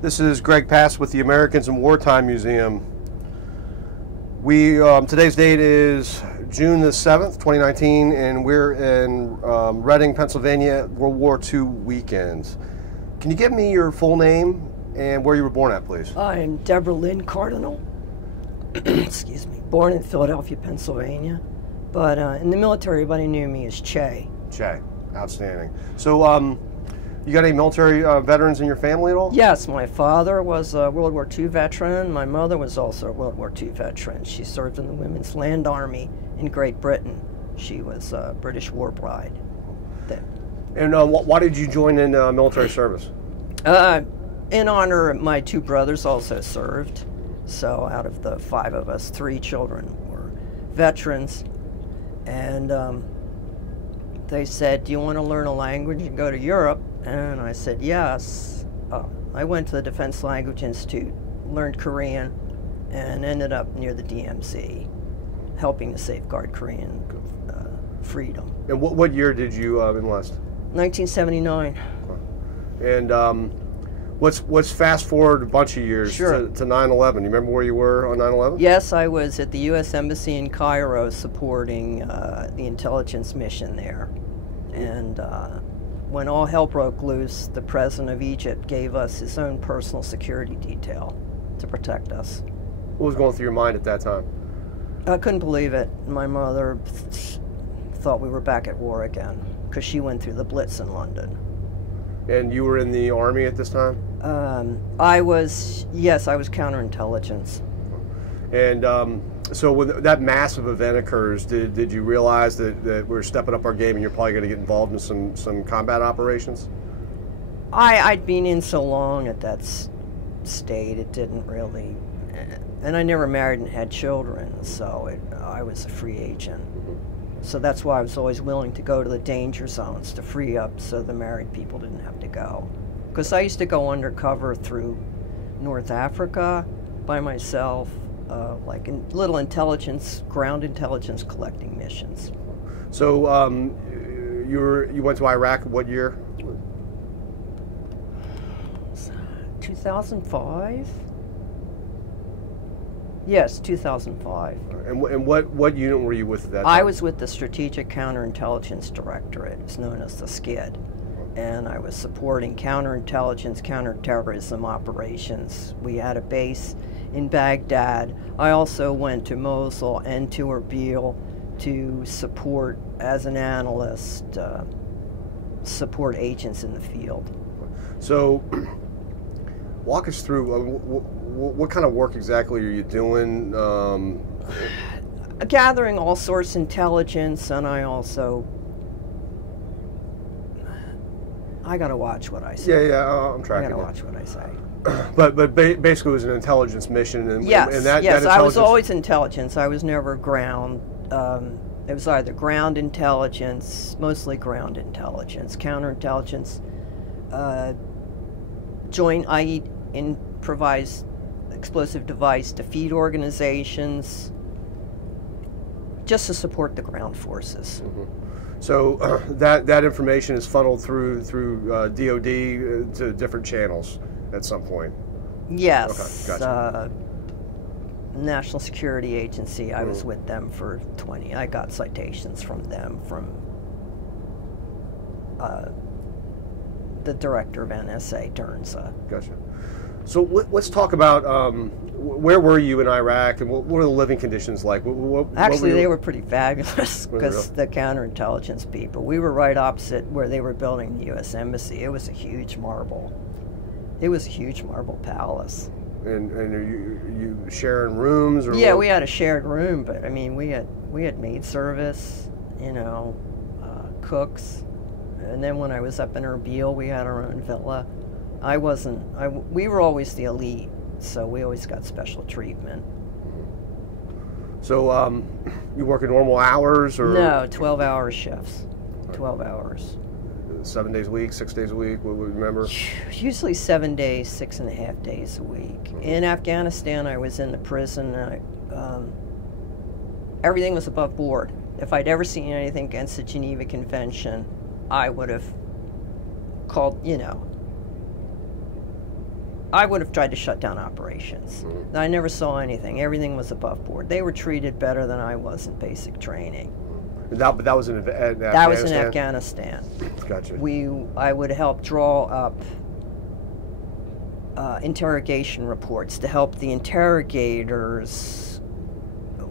This is Greg Pass with the Americans in Wartime Museum. Today's date is June the 7th, 2019, and we're in Reading, Pennsylvania, World War II weekend. Can you give me your full name and where you were born at, please? I'm Deborah Cardinal. Excuse me. Born in Philadelphia, Pennsylvania, but in the military, everybody knew me as Che. Che, outstanding. So, you got any military veterans in your family at all? Yes, my father was a World War II veteran. My mother was also a World War II veteran. She served in the Women's Land Army in Great Britain. She was a British war bride. And why did you join in military service? In honor, my two brothers also served. So out of the 5 of us, 3 children were veterans. And they said, "Do you want to learn a language and go to Europe?" And I said, yes. I went to the Defense Language Institute, learned Korean, and ended up near the DMZ, helping to safeguard Korean freedom. And what year did you enlist? 1979. And let's fast forward a bunch of years Sure. to 9/11. You remember where you were on 9/11? Yes, I was at the U.S. Embassy in Cairo supporting the intelligence mission there. And when all hell broke loose, the president of Egypt gave us his own personal security detail to protect us. What was going through your mind at that time? I couldn't believe it. My mother thought we were back at war again because she went through the Blitz in London. And you were in the Army at this time? Yes, I was counterintelligence. And so when that massive event occurs, did you realize that we're stepping up our game and you're probably going to get involved in some combat operations? I'd been in so long at that state, it didn't really, and I never married and had children, so I was a free agent. So that's why I was always willing to go to the danger zones to free up so the married people didn't have to go. Because I used to go undercover through North Africa by myself, like in little intelligence, ground intelligence collecting missions. So you went to Iraq what year? 2005? Yes, 2005. And what unit were you with at that time? I was with the Strategic Counterintelligence Directorate. It's known as the SCID. And I was supporting counterintelligence, counterterrorism operations. We had a base in Baghdad. I also went to Mosul and to Erbil to support, as an analyst, support agents in the field. So, walk us through, what kind of work exactly are you doing? Gathering all sorts of intelligence, and I gotta watch what I say. Yeah, I'm tracking. I gotta watch what I say. But basically, it was an intelligence mission, and yes, and that yes, that I was always intelligence. I was never ground. It was either ground intelligence, mostly ground intelligence, counterintelligence, joint improvised explosive device defeat organizations, just to support the ground forces. Mm-hmm. So that information is funneled through DOD to different channels at some point. Yes. Okay, gotcha. National Security Agency. I was with them for 20. I got citations from them, from the director of NSA, Dernza. Gotcha. So let's talk about where were you in Iraq, and what were the living conditions like? Actually, they were pretty fabulous because the counterintelligence people. We were right opposite where they were building the U.S. Embassy. It was a huge marble. It was a huge marble palace. And are you sharing rooms? Or yeah, we had a shared room, but I mean, we had maid service, cooks, and then when I was up in Erbil, we had our own villa. We were always the elite, so we always got special treatment. So, you working normal hours, or? No, 12-hour shifts. 12 hours. 7 days a week, 6 days a week, what would you remember? Usually 7 days, 6.5 days a week. In Afghanistan, I was in the prison, and everything was above board. If I'd ever seen anything against the Geneva Convention, I would have called, I would have tried to shut down operations. I never saw anything. Everything was above board. They were treated better than I was in basic training. But that was in Afghanistan? That was in Afghanistan. Gotcha. I would help draw up interrogation reports to help the interrogators.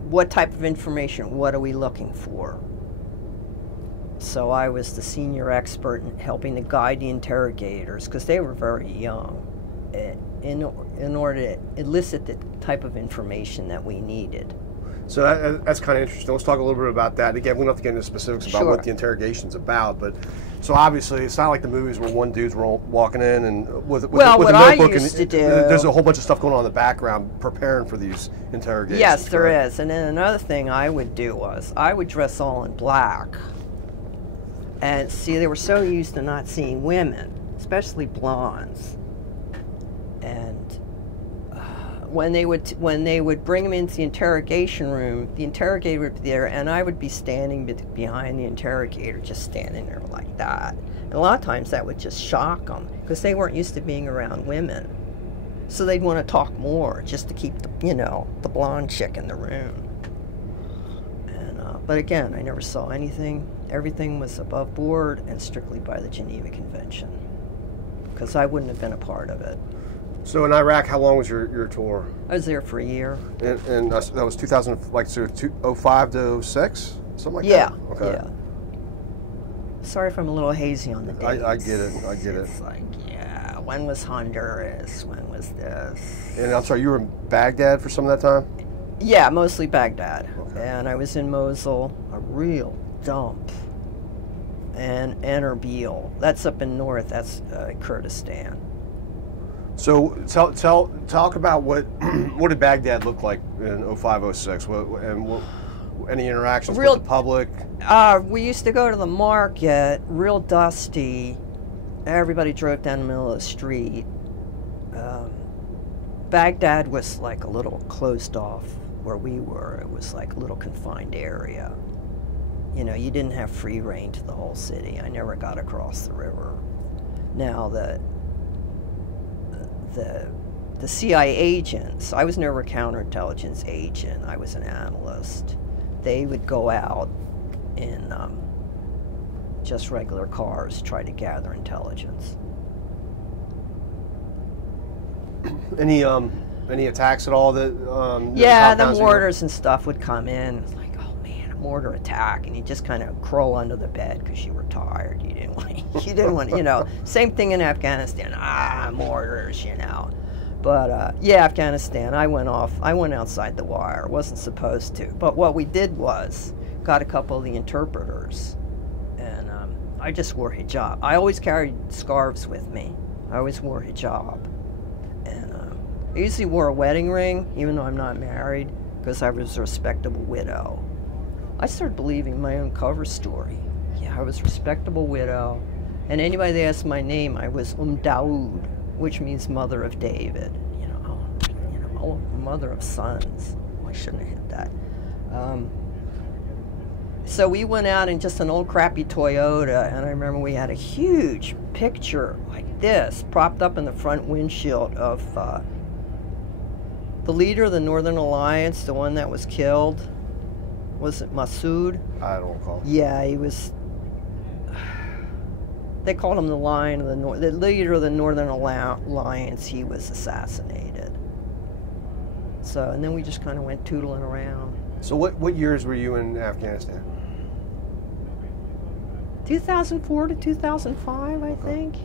What type of information? What are we looking for? So I was the senior expert in helping to guide the interrogators, because they were very young, in order to elicit the type of information that we needed. So that's kind of interesting. Let's talk a little bit about that. Again, we don't have to get into specifics about what the interrogation's about, but so obviously it's not like the movies where one dude's walking in and with a notebook, and there's a whole bunch of stuff going on in the background preparing for these interrogations. Yes, there is. And then another thing I would do was I would dress all in black. And see, they were so used to not seeing women, especially blondes. And when they would bring them into the interrogation room, the interrogator would be there, and I would be standing behind the interrogator, just standing there like that. And a lot of times that would just shock them, because they weren't used to being around women. So they'd want to talk more, just to keep the blonde chick in the room. But again, I never saw anything. Everything was above board and strictly by the Geneva Convention, because I wouldn't have been a part of it. So in Iraq, how long was your tour? I was there for a year. And that was 2000, like, so 05 to 06? Something like that? Okay. Yeah. Sorry if I'm a little hazy on the dates. I get it. I get it. It's like, yeah, when was Honduras? When was this? And I'm sorry, you were in Baghdad for some of that time? Yeah, mostly Baghdad. Okay. And I was in Mosul, a real dump. And Erbil, that's up in north, that's Kurdistan. So talk about what did Baghdad look like in 05, 06? Any interactions with the public? We used to go to the market, real dusty. Everybody drove down the middle of the street. Baghdad was like a little closed off where we were. It was like a little confined area. You know, you didn't have free reign to the whole city. I never got across the river. Now the CIA agents, I was never a counterintelligence agent, I was an analyst. They would go out in just regular cars, try to gather intelligence. Any attacks at all that? Yeah, the mortars and stuff would come in. It's like, oh man, a mortar attack, and you just kind of crawl under the bed because you were tired. You didn't want, you know. Same thing in Afghanistan. Mortars, you know. But yeah, Afghanistan, I went outside the wire. Wasn't supposed to. But what we did was got a couple of the interpreters, and I just wore hijab. I always carried scarves with me. I always wore hijab. And I usually wore a wedding ring, even though I'm not married, because I was a respectable widow. I started believing my own cover story. Yeah, I was a respectable widow. And anybody that asked my name, I was Daoud, which means mother of David. Mother of sons. I shouldn't have hit that. So we went out in just an old crappy Toyota, and I remember we had a huge picture like this propped up in the front windshield of the leader of the Northern Alliance, the one that was killed. Was it Massoud? I don't recall. Yeah, he was. They called him the Lion of the North, the leader of the Northern Alliance. He was assassinated. So, and then we just kind of went tootling around. So, what years were you in Afghanistan? 2004 to 2005, I think.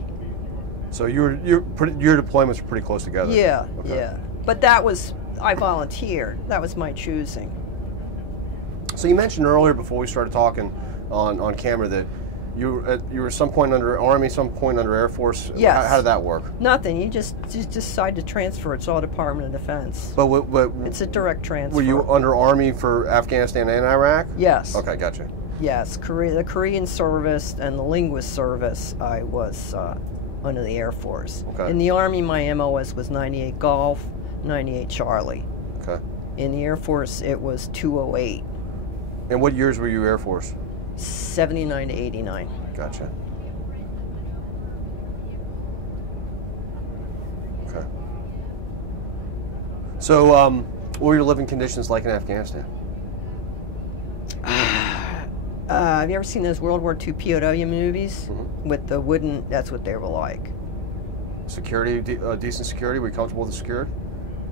So your deployments were pretty close together. Yeah, okay. Yeah. But that was, I volunteered. That was my choosing. So you mentioned earlier before we started talking on camera that you were some point under Army, some point under Air Force. Yes. How did that work? Nothing. You just decide to transfer. It's all Department of Defense. But what it's a direct transfer. Were you under Army for Afghanistan and Iraq? Yes. Okay, gotcha. Yes, the Korean service and the linguist service, I was under the Air Force. Okay. In the Army, my MOS was 98 Golf, 98 Charlie. Okay. In the Air Force, it was 208. And what years were you Air Force? 79 to 89. Gotcha. Okay. So, what were your living conditions like in Afghanistan? Have you ever seen those World War II POW movies with the wooden? That's what they were like. Security, decent security. Were you comfortable with the security?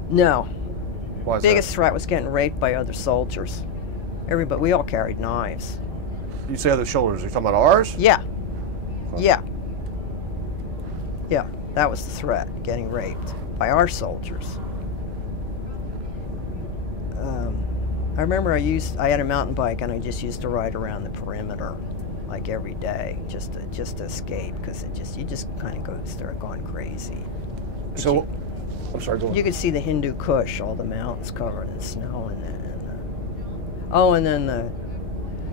No. Why is Biggest threat was getting raped by other soldiers. Everybody, we all carried knives. You say other soldiers? Are you talking about ours? Yeah. Yeah. Yeah. That was the threat, getting raped by our soldiers. I remember I had a mountain bike and I just used to ride around the perimeter like every day just to escape, because you just kind of start going crazy. So, I'm sorry, go on. You could see the Hindu Kush, all the mountains covered in snow,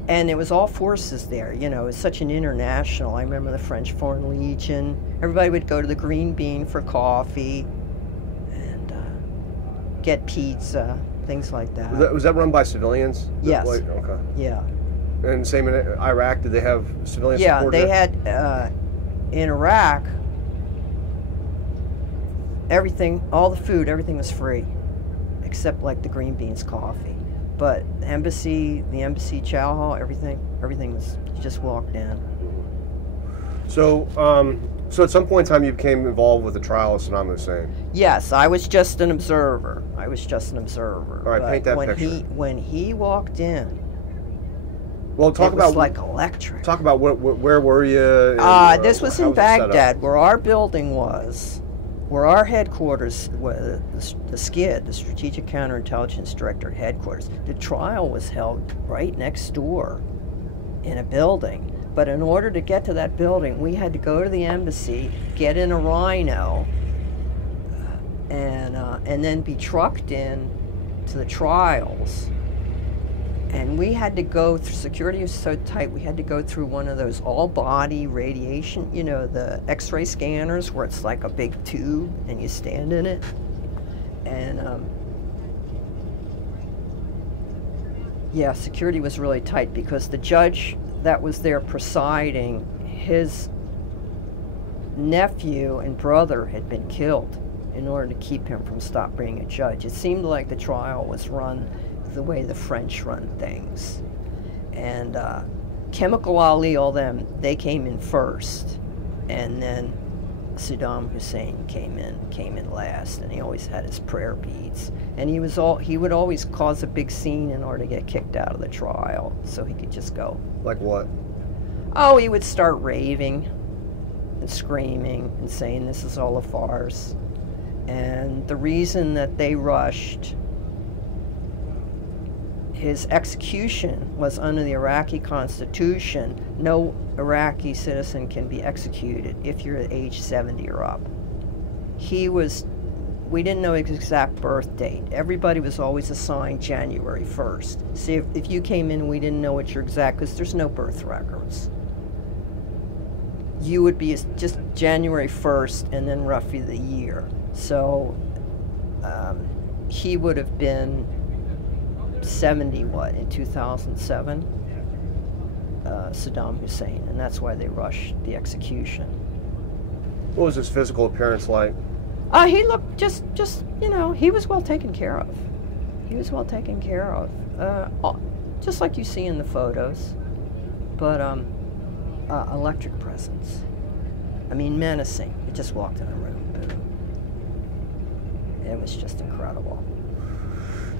and it was all forces there. You know, it was such an international. I remember the French Foreign Legion. Everybody would go to the Green Bean for coffee and get pizza, things like that. Was that run by civilians? Yes. Okay. Yeah. And same in Iraq, did they have civilian support? Yeah, they had, in Iraq, everything, all the food, everything was free, except like the green beans coffee. But the embassy chow hall, everything was, you just walked in. So, so at some point in time you became involved with the trial of Saddam Hussein. Yes, I was just an observer. All right, paint that picture. When he walked in, well, talk about like electric. Talk about where were you? This was in Baghdad, where our building was, where our headquarters, the SCID, the Strategic Counterintelligence Director headquarters. The trial was held right next door in a building. But in order to get to that building, we had to go to the embassy, get in a Rhino, and then be trucked in to the trials. And we had to go through, security was so tight, we had to go through one of those all-body radiation, you know, the X-ray scanners where it's like a big tube and you stand in it. And yeah, security was really tight because the judge that was there presiding, his nephew and brother had been killed in order to keep him from being a judge. It seemed like the trial was run the way the French run things. And Chemical Ali, all them, they came in first. And then Saddam Hussein came in last, and he always had his prayer beads. And he would always cause a big scene in order to get kicked out of the trial, so he could just go. Like what? Oh, he would start raving and screaming and saying this is all a farce. And the reason that they rushed his execution was under the Iraqi constitution. No Iraqi citizen can be executed if you're at age 70 or up. We didn't know his exact birth date. Everybody was always assigned January 1st. See, if you came in and we didn't know what your exact, because there's no birth records. You would be just January 1st and then roughly the year. So he would have been 70, in 2007? Saddam Hussein, and that's why they rushed the execution. What was his physical appearance like? He looked just, you know, he was well taken care of. He was well taken care of. Just like you see in the photos. But, electric presence. I mean, menacing. He just walked in a room, boom. It was just incredible.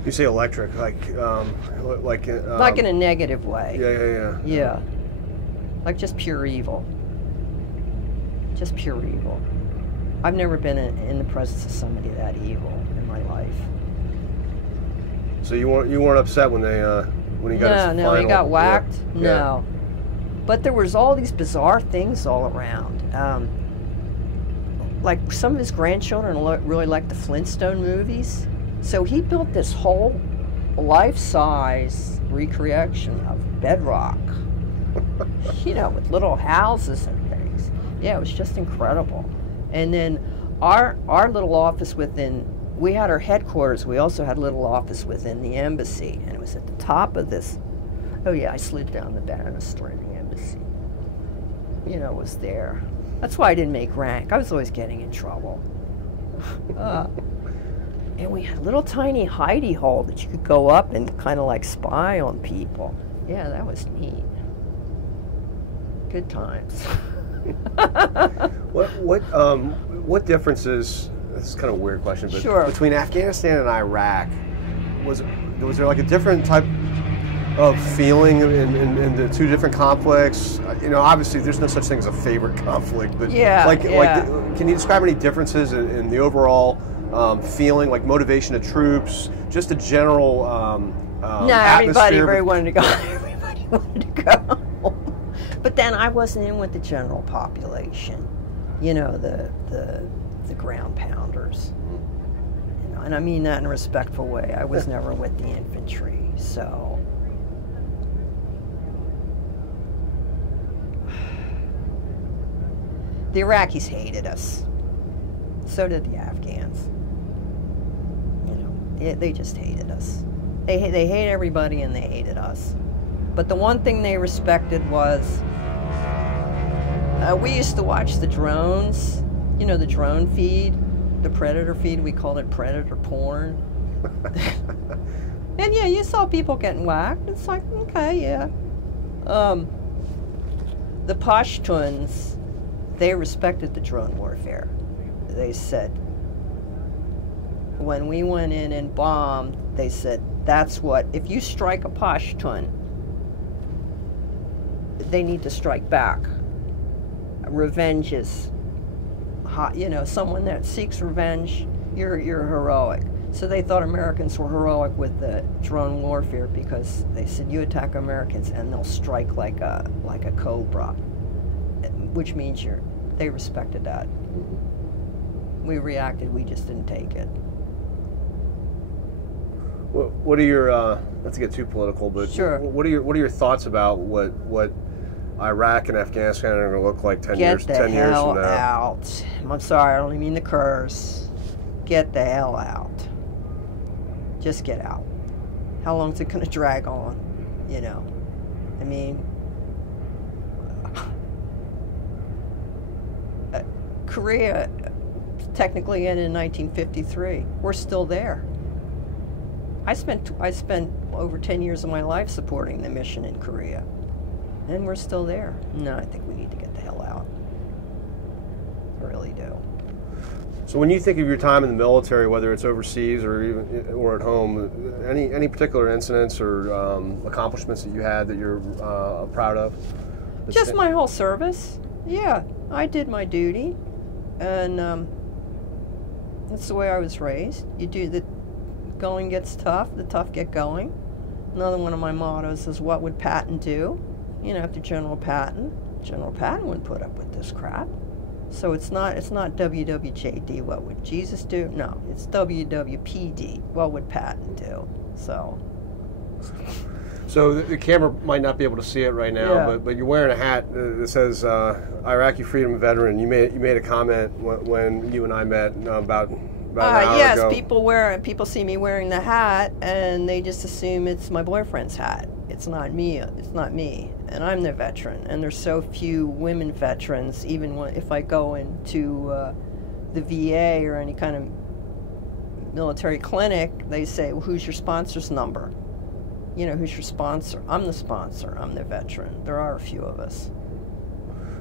You say electric, like in a negative way. Yeah. Yeah. Like just pure evil. Just pure evil. I've never been in the presence of somebody that evil in my life. So you weren't upset when they when he got his final... No, he got whacked. Yeah. No. But there was all these bizarre things all around. Like some of his grandchildren really liked the Flintstone movies. So he built this whole life-size recreation of bedrock, you know, with little houses and things. Yeah, it was just incredible. And then our little office we had our headquarters, we also had a little office within the embassy, and it was at the top of this. Oh yeah, I slid down the banister in the embassy. You know, it was there. That's why I didn't make rank. I was always getting in trouble. And we had a little tiny hidey hole that you could go up and kind of like spy on people. Yeah, that was neat. Good times. What differences? This is kind of a weird question, but sure. Between Afghanistan and Iraq, was there like a different type of feeling in the two different conflicts? You know, obviously there's no such thing as a favorite conflict, but can you describe any differences in the overall feeling, like motivation of troops, just a general everybody wanted to go. Everybody wanted to go. But then I wasn't in with the general population, you know, the ground pounders. You know, and I mean that in a respectful way. I was never with the infantry, so. The Iraqis hated us. So did the Afghans. You know, they just hated us. They hate everybody and they hated us. But the one thing they respected was, we used to watch the drones, you know, the drone feed, the predator feed, we called it predator porn. And yeah, you saw people getting whacked. It's like, okay, yeah. The Pashtuns, they respected the drone warfare. They said, when we went in and bombed, they said, that's what, if you strike a Pashtun, they need to strike back. Revenge is hot, you know, someone that seeks revenge, you're heroic. So they thought Americans were heroic with the drone warfare because they said you attack Americans and they'll strike like a cobra, which means they respected that. We reacted, we just didn't take it. What are your not to get too political, but sure. What are your thoughts about what Iraq and Afghanistan are going to look like 10 years from now? Get the hell out. I'm sorry, I don't even mean the curse. Get the hell out. Just get out. How long is it going to drag on? You know, I mean, Korea technically ended in 1953. We're still there. I spent over 10 years of my life supporting the mission in Korea. And we're still there. No, I think we need to get the hell out. I really do. So when you think of your time in the military, whether it's overseas or at home, any particular incidents or accomplishments that you had that you're proud of? Just my whole service. Yeah, I did my duty, and that's the way I was raised. You do the going gets tough, the tough get going. Another one of my mottos is, "What would Patton do?" You know, after General Patton wouldn't put up with this crap. So it's not WWJD, what would Jesus do? No, it's WWPD, what would Patton do? So the camera might not be able to see it right now, yeah. but you're wearing a hat that says Iraqi Freedom Veteran. You made a comment when you and I met about an hour yes, ago. People see me wearing the hat and they just assume it's my boyfriend's hat. It's not me. And I'm the veteran. And there's so few women veterans. Even if I go into the VA or any kind of military clinic, they say, "Well, who's your sponsor's number?" You know, who's your sponsor? I'm the sponsor. I'm the veteran. There are a few of us.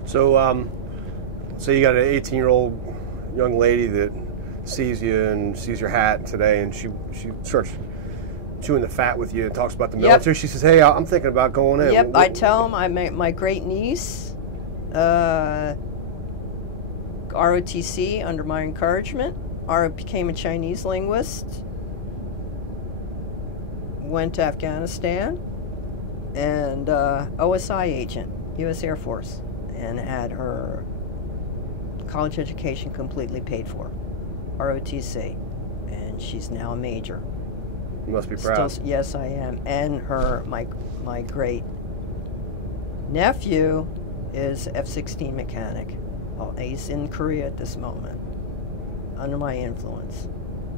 So, say you got an 18-year-old young lady that sees you and sees your hat today, and she starts chewing the fat with you and talks about the military. Yep. She says, "Hey, I'm thinking about going in." Yep, I tell them my great niece, ROTC, under my encouragement, became a Chinese linguist, went to Afghanistan, and OSI agent, U.S. Air Force, and had her college education completely paid for, ROTC, and she's now a major. You must be proud. Yes, I am. And my great nephew is F-16 mechanic. Well, he's in Korea at this moment, under my influence.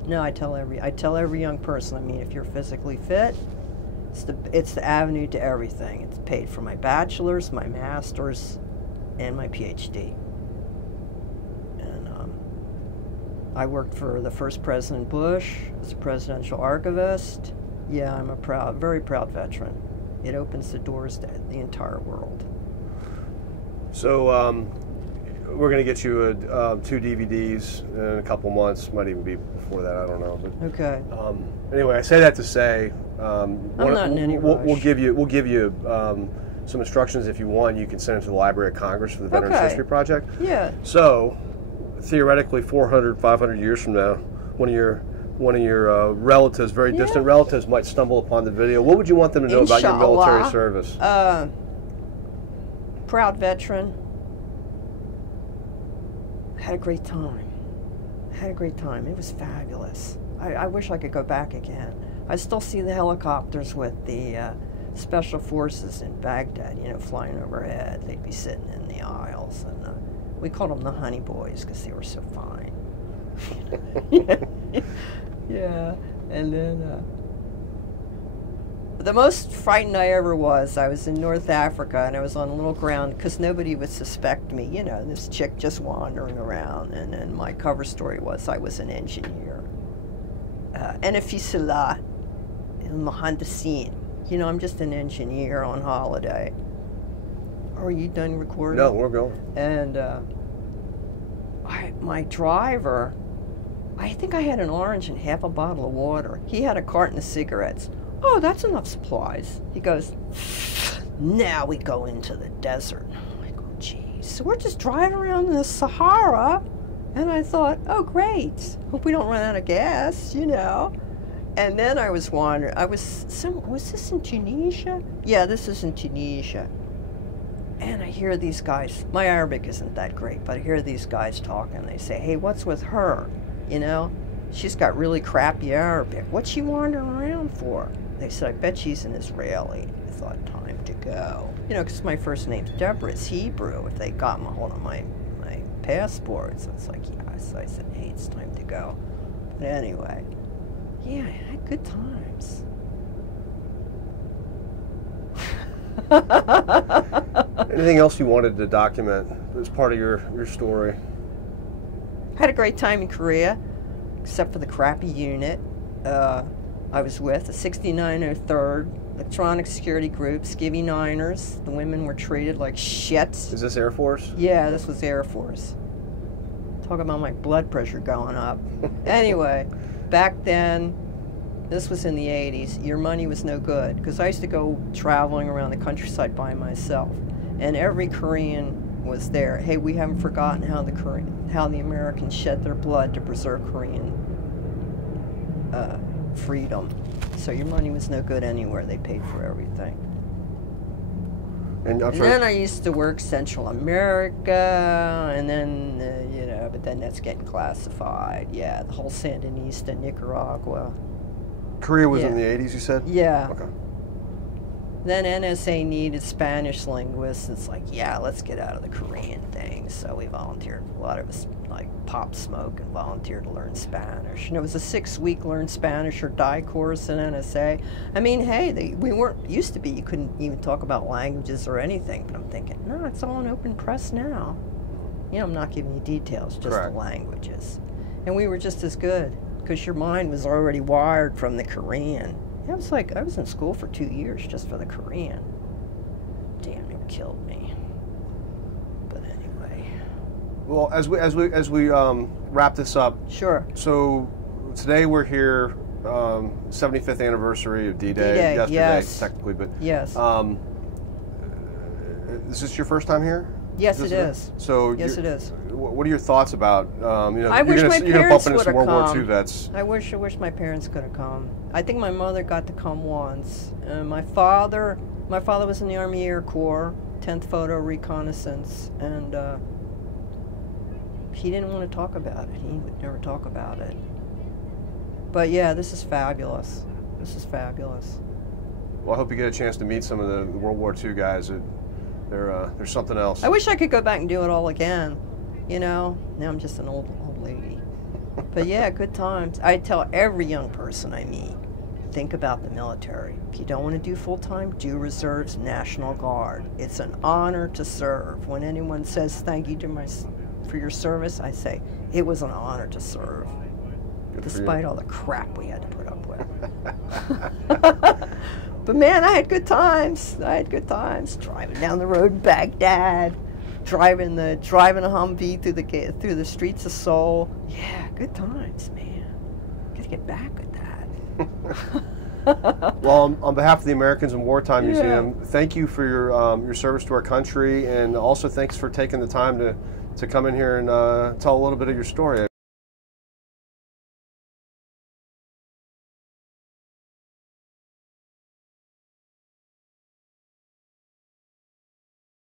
No, I tell every young person. I mean, if you're physically fit, it's the avenue to everything. It's paid for my bachelor's, my master's, and my PhD. And I worked for the first President Bush as a presidential archivist. Yeah, I'm a very proud veteran. It opens the doors to the entire world. So we're going to get you 2 DVDs in a couple months. Might even be before that. I don't know. But, okay. Anyway, I say that to say I'm not in any rush. We'll give you some instructions if you want. You can send them to the Library of Congress for the Veterans History Project. Yeah. So theoretically, 400, 500 years from now, one of your relatives, very distant relatives, might stumble upon the video. What would you want them to know about your military service? Proud veteran. Had a great time. It was fabulous. I wish I could go back again. I still see the helicopters with the special forces in Baghdad, flying overhead. They'd be sitting in the aisles, and we called them the honey boys because they were so fine. Yeah, and then the most frightened I ever was, I was in North Africa, and I was on a little ground because nobody would suspect me, this chick just wandering around, and then my cover story was I was an engineer. Enefisila al-Muhandisin. I'm just an engineer on holiday. Are you done recording? No, we're going. And my driver, I think I had an orange and half a bottle of water. He had a carton of cigarettes. Oh, that's enough supplies. He goes, now we go into the desert. I'm like, oh, geez. So we're just driving around in the Sahara. And I thought, oh, great. Hope we don't run out of gas, And then I was wondering, was this in Tunisia? Yeah, this is in Tunisia. And I hear these guys, my Arabic isn't that great, but I hear these guys talking. They say, hey, what's with her? She's got really crappy Arabic. What's she wandering around for? They said, I bet she's an Israeli. I thought, time to go. Because my first name's Deborah. It's Hebrew. If they got hold of my passport. So it's like, yes. I said, hey, it's time to go. But anyway, yeah, I had good times. Anything else you wanted to document as part of your story? Had a great time in Korea, except for the crappy unit I was with, the 6903rd Electronic Security Group, Skivvy Niners. The women were treated like shit. Is this Air Force? Yeah, this was Air Force. Talk about my blood pressure going up. Anyway, back then, this was in the 80s, your money was no good, because I used to go traveling around the countryside by myself, and every Korean was there. Hey, we haven't forgotten how the Americans shed their blood to preserve Korean freedom. So your money was no good anywhere. They paid for everything. And then I used to work Central America, and then, but then that's getting classified. Yeah, the whole Sandinista, Nicaragua. Korea was in the 80s, you said? Yeah. Okay. Then NSA needed Spanish linguists. It's like, yeah, let's get out of the Korean thing. So we volunteered. A lot of us Pop Smoke and volunteered to learn Spanish. And it was a 6-week learn Spanish or die course in NSA. I mean, hey, we weren't used to be. You couldn't even talk about languages or anything. But I'm thinking, no, it's all in open press now. I'm not giving you details, just the languages. And we were just as good because your mind was already wired from the Korean. I was in school for 2 years just for the Korean. Damn, it killed me. But anyway. Well, as we wrap this up. Sure. So today we're here, 75th anniversary of DDay. Yesterday, yes. Technically, but yes. Is this your first time here? Yes, it is. So yes, it is. What are your thoughts about? I wish my parents would have come. World War II vets. I wish my parents could have come. I think my mother got to come once. My father was in the Army Air Corps, 10th Photo Reconnaissance, and he didn't want to talk about it. He would never talk about it. But yeah, this is fabulous. This is fabulous. Well, I hope you get a chance to meet some of the World War II guys. They're something else. I wish I could go back and do it all again. Now I'm just an old lady. But yeah, good times. I tell every young person I meet, think about the military. If you don't want to do full-time, do reserves, National Guard. It's an honor to serve. When anyone says thank you to my for your service, I say, it was an honor to serve, despite all the crap we had to put up with. But man, I had good times. Driving down the road in Baghdad, driving a Humvee through the streets of Seoul. Yeah, good times, man. Got to get back with that. Well, on behalf of the Americans in Wartime Museum, thank you for your service to our country, and also thanks for taking the time to come in here and tell a little bit of your story.